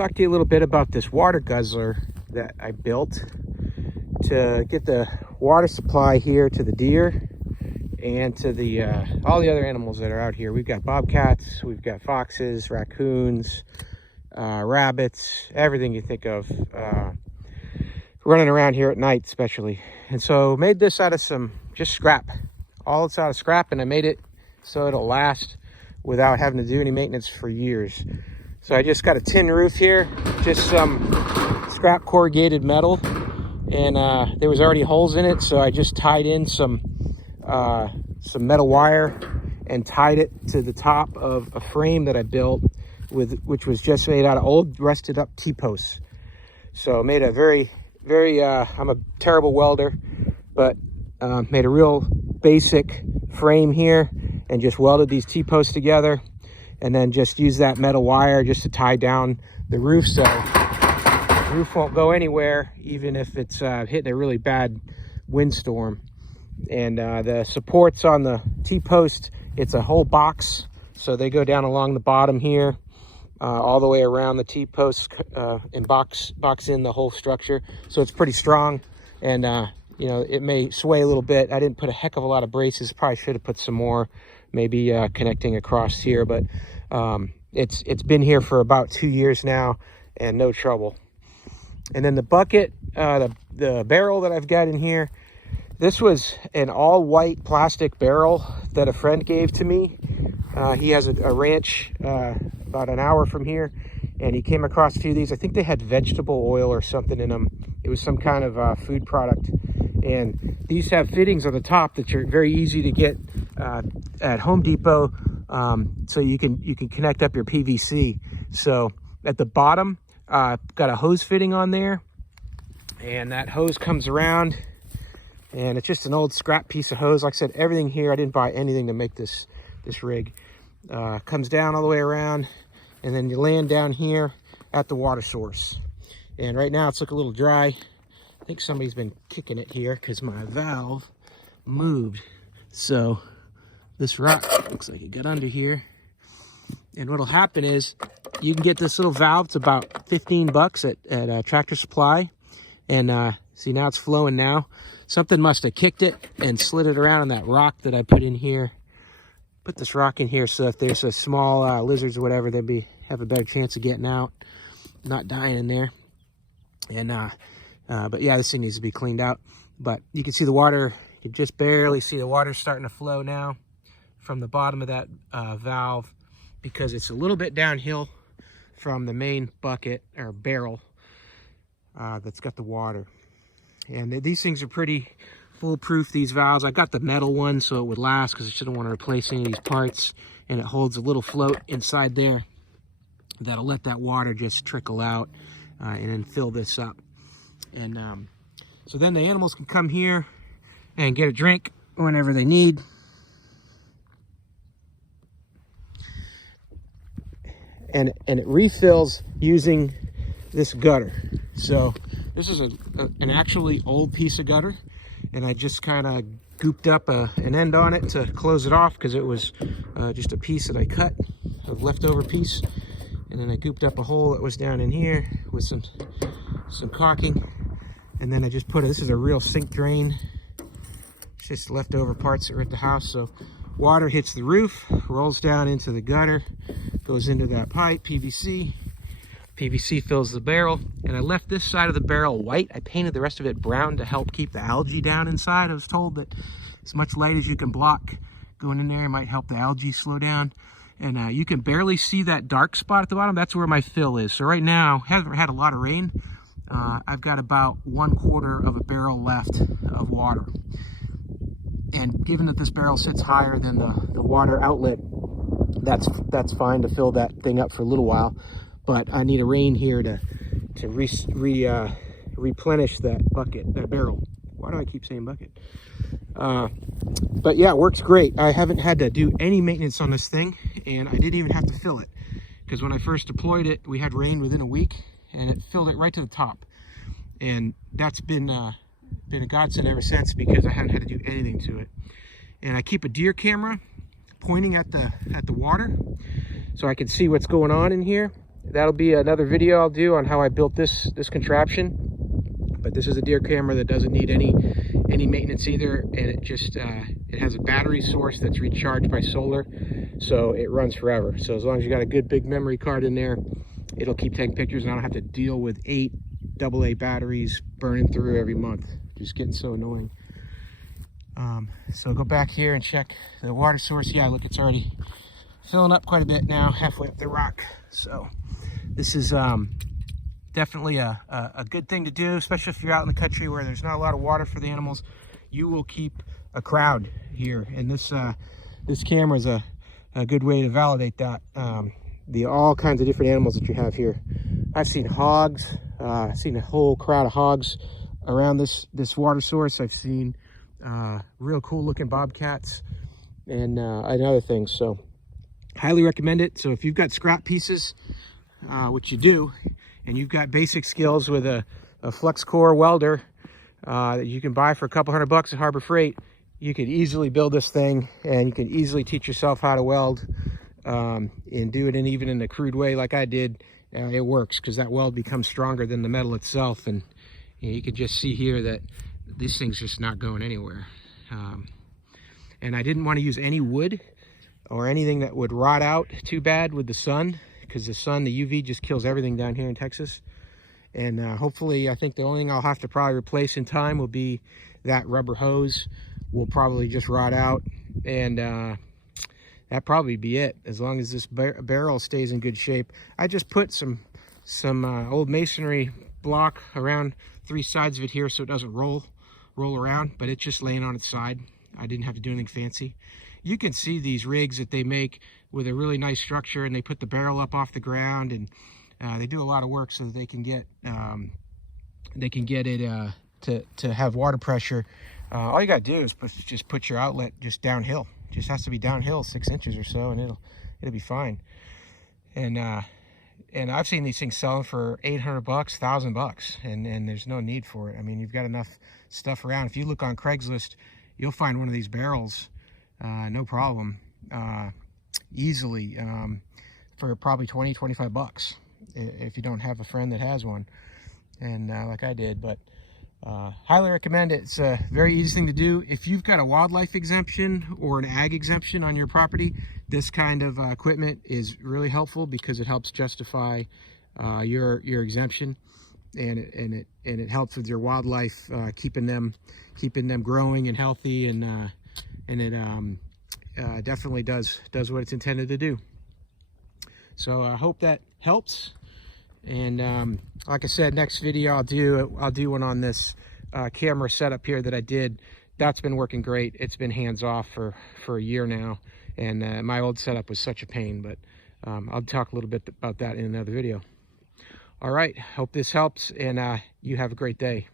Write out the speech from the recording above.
talk to you a little bit about this water guzzler that I built to get the water supply here to the deer and to the all the other animals that are out here. We've got bobcats, we've got foxes, raccoons, rabbits, everything you think of running around here at night especially. And so made this out of some just scrap. All it's out of scrap, and I made it so it'll last without having to do any maintenance for years. So I just got a tin roof here, just some scrap corrugated metal, and there was already holes in it, so I just tied in some metal wire and tied it to the top of a frame that I built which was just made out of old rusted up T-posts. So made a very I'm a terrible welder, but made a real basic frame here and just welded these T-posts together, and then just use that metal wire just to tie down the roof, so the roof won't go anywhere even if it's hitting a really bad windstorm. And the supports on the T-post, it's a whole box, so they go down along the bottom here, all the way around the T-post, and box in the whole structure. So it's pretty strong, and you know, it may sway a little bit. I didn't put a heck of a lot of braces, probably should have put some more, maybe connecting across here, but it's been here for about 2 years now and no trouble. And then the bucket, the barrel that I've got in here, this was an all white plastic barrel that a friend gave to me. He has a ranch about an hour from here, and he came across a few of these. I think they had vegetable oil or something in them. It was some kind of food product. And these have fittings on the top that are very easy to get at Home Depot, so you can connect up your PVC. So at the bottom, got a hose fitting on there, and that hose comes around, and it's just an old scrap piece of hose. Like I said, everything here, I didn't buy anything to make this rig. Comes down all the way around, and then you land down here at the water source. And right now it's looking a little dry. I think somebody's been kicking it here because my valve moved. So this rock looks like it got under here. And what'll happen is you can get this little valve. It's about 15 bucks at Tractor Supply. And see, now it's flowing now. Something must have kicked it and slid it around on that rock that I put in here. Put this rock in here so if there's a small lizards or whatever, they'd have a better chance of getting out, not dying in there. And but yeah, this thing needs to be cleaned out. But you can see the water, you can just barely see the water starting to flow now from the bottom of that valve, because it's a little bit downhill from the main bucket or barrel that's got the water. And these things are pretty foolproof, these valves. I got the metal one so it would last, because I shouldn't want to replace any of these parts. And it holds a little float inside there that'll let that water just trickle out and then fill this up. And so then the animals can come here and get a drink whenever they need. And it refills using this gutter. So this is an actually old piece of gutter, and I just kind of gooped up an end on it to close it off, because it was just a piece that I cut, a leftover piece. And then I gooped up a hole that was down in here with some caulking. And then I just put this is a real sink drain. It's just leftover parts that were at the house. So water hits the roof, rolls down into the gutter, goes into that pipe, PVC. PVC fills the barrel. And I left this side of the barrel white. I painted the rest of it brown to help keep the algae down inside. I was told that as much light as you can block going in there might help the algae slow down. And you can barely see that dark spot at the bottom. That's where my fill is. So right now, haven't had a lot of rain. I've got about 1/4 of a barrel left of water. And given that this barrel sits higher than the water outlet, that's fine to fill that thing up for a little while. But I need a rain here to replenish that bucket, that barrel. Why do I keep saying bucket? But yeah, it works great. I haven't had to do any maintenance on this thing, and I didn't even have to fill it, because when I first deployed it, we had rain within a week, and it filled it right to the top. And that's been a godsend ever since, because I haven't had to do anything to it. And I keep a deer camera pointing at the water so I can see what's going on in here. that'll be another video I'll do on how I built this contraption. But this is a deer camera that doesn't need any maintenance either, and it just it has a battery source that's recharged by solar, so it runs forever. So as long as you got a good big memory card in there, it'll keep taking pictures, and I don't have to deal with 8 AA batteries burning through every month. Just getting so annoying. So go back here and check the water source. Yeah, look, it's already filling up quite a bit now, halfway up the rock. So this is definitely a good thing to do, especially if you're out in the country where there's not a lot of water for the animals. You will keep a crowd here, and this camera is a good way to validate that. The all kinds of different animals that you have here. I've seen hogs. I've seen a whole crowd of hogs around this water source. I've seen real cool looking bobcats and other things. So highly recommend it. So if you've got scrap pieces, which you do, and you've got basic skills with a flex core welder that you can buy for a couple $100 at Harbor Freight, you could easily build this thing, and you can easily teach yourself how to weld and do it even in a crude way like I did. It works because that weld becomes stronger than the metal itself, and you can just see here that this thing's just not going anywhere. And I didn't want to use any wood or anything that would rot out too bad with the sun, because the sun, the UV just kills everything down here in Texas. And hopefully, I think the only thing I'll have to probably replace in time will be that rubber hose. Will probably just rot out, and that'd probably be it, as long as this barrel stays in good shape. I just put some old masonry block around 3 sides of it here so it doesn't roll around, but it's just laying on its side. I didn't have to do anything fancy. You can see these rigs that they make with a really nice structure, and they put the barrel up off the ground, and they do a lot of work so that they can get it to have water pressure. All you gotta do is just put your outlet just downhill. Just has to be downhill 6 inches or so, and it'll be fine. And I've seen these things selling for $800, $1,000, and there's no need for it. I mean, you've got enough stuff around. If you look on Craigslist, you'll find one of these barrels, no problem, easily, for probably $20, $25 if you don't have a friend that has one, and like I did. But highly recommend it. It's a very easy thing to do. If you've got a wildlife exemption or an ag exemption on your property, this kind of equipment is really helpful because it helps justify your exemption, and it helps with your wildlife, keeping them growing and healthy, and it definitely does what it's intended to do. So I hope that helps. And like I said, next video I'll do one on this camera setup here that I did. That's been working great. It's been hands off for a year now, and my old setup was such a pain, but I'll talk a little bit about that in another video. All right, hope this helps, and you have a great day.